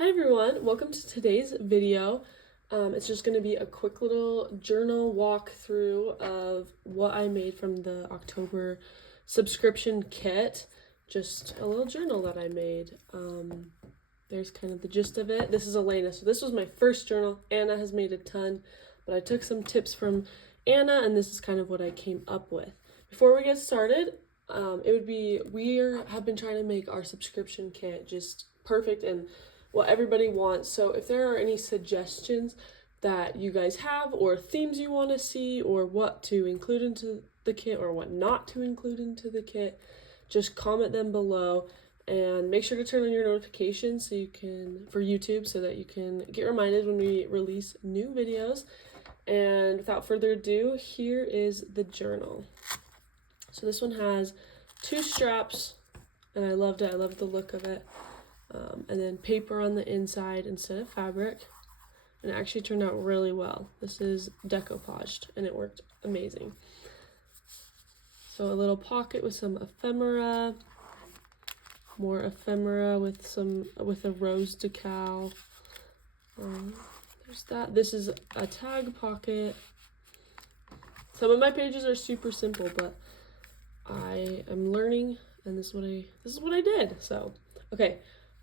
Hi everyone, welcome to today's video. It's just going to be a quick little journal walkthrough of what I made from the October subscription kit. Just a little journal that I made. There's kind of the gist of it. This is Elena, so this was my first journal. Anna has made a ton, but I took some tips from Anna and this is kind of what I came up with. Before we get started, we have been trying to make our subscription kit just perfect and what everybody wants. So if there are any suggestions that you guys have or themes you want to see or what to include into the kit or what not to include into the kit, just comment them below and make sure to turn on your notifications so you can for YouTube so that you can get reminded when we release new videos. And without further ado, here is the journal. So this one has 2 straps and I loved it. I loved the look of it. And then paper on the inside instead of fabric, and it actually turned out really well. This is decoupaged and it worked amazing. So a little pocket with some ephemera, more ephemera with a rose decal. There's that. This is a tag pocket. Some of my pages are super simple, but I am learning, and this is what I did. So okay.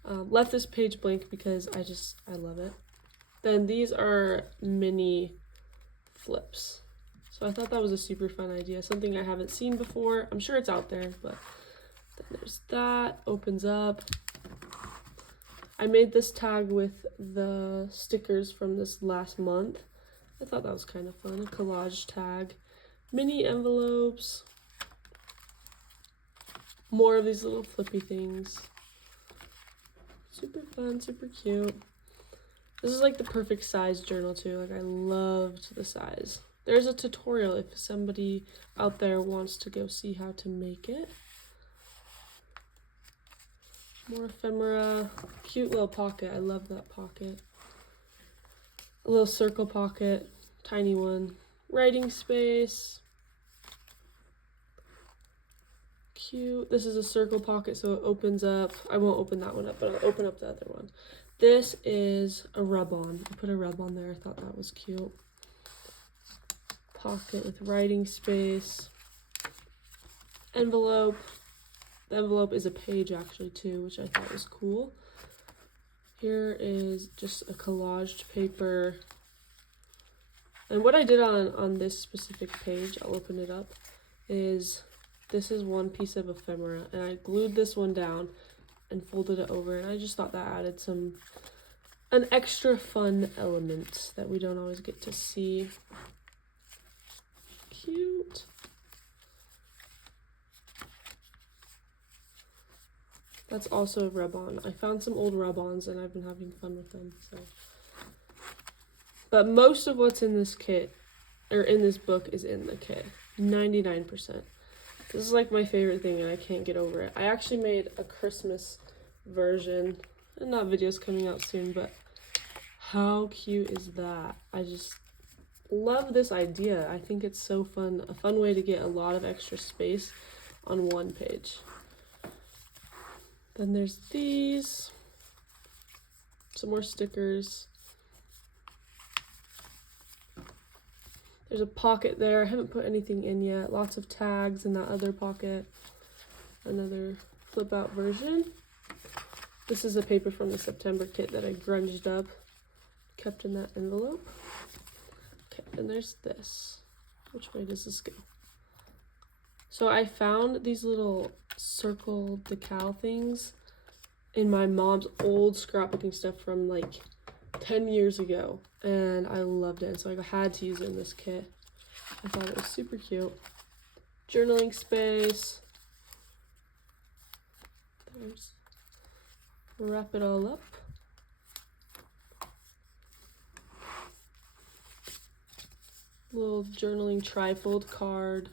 Left this page blank because I love it. Then these are mini flips. So I thought that was a super fun idea, something I haven't seen before. I'm sure it's out there, but then there's that, opens up. I made this tag with the stickers from this last month. I thought that was kind of fun, a collage tag. Mini envelopes. More of these little flippy things. Super fun, super cute. This is like the perfect size journal too. Like I loved the size. There's a tutorial if somebody out there wants to go see how to make it. More ephemera. Cute little pocket. I love that pocket. A little circle pocket. Tiny one. Writing space. Cute. This is a circle pocket, so it opens up. I won't open that one up, but I'll open up the other one. This is a rub-on. I put a rub-on there. I thought that was cute. Pocket with writing space. Envelope. The envelope is a page actually too, which I thought was cool. Here is just a collaged paper. And what I did on this specific page, I'll open it up, is this is one piece of ephemera, and I glued this one down and folded it over, and I just thought that added an extra fun element that we don't always get to see. Cute. That's also a rub-on. I found some old rub-ons and I've been having fun with them. But most of what's in this kit, or in this book, is in the kit. 99%. This is like my favorite thing and I can't get over it. I actually made a Christmas version, and not videos coming out soon, but how cute is that? I just love this idea. I think it's so fun, a fun way to get a lot of extra space on one page. Then there's these, some more stickers. There's a pocket there. I haven't put anything in yet. Lots of tags in that other pocket. Another flip out version. This is a paper from the September kit that I grunged up. Kept in that envelope. Okay, and there's this. Which way does this go? So I found these little circle decal things in my mom's old scrapbooking stuff from like 10 years ago, and I loved it, so I had to use it in this kit. I thought it was super cute. Journaling space. Wrap it all up. Little journaling trifold card.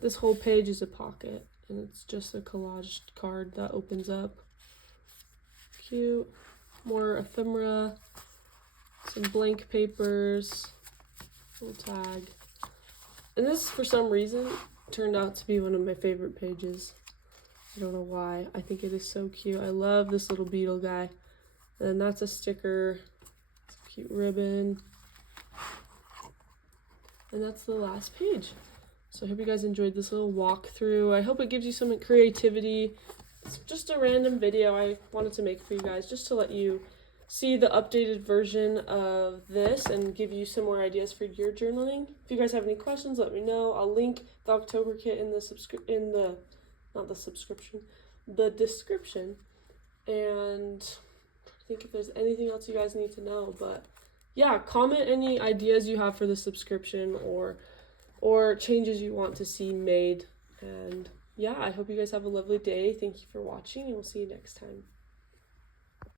This whole page is a pocket, and it's just a collaged card that opens up. Cute. More ephemera. Some blank papers. Little tag. And this, for some reason, turned out to be one of my favorite pages. I don't know why. I think it is so cute. I love this little beetle guy. And that's a sticker. It's a cute ribbon. And that's the last page. So I hope you guys enjoyed this little walkthrough. I hope it gives you some creativity. It's just a random video I wanted to make for you guys just to let you see the updated version of this and give you some more ideas for your journaling. If you guys have any questions, let me know. I'll link the October kit in the description. And I think if there's anything else you guys need to know, but yeah, comment any ideas you have for the subscription or changes you want to see made. And yeah, I hope you guys have a lovely day. Thank you for watching, and we'll see you next time.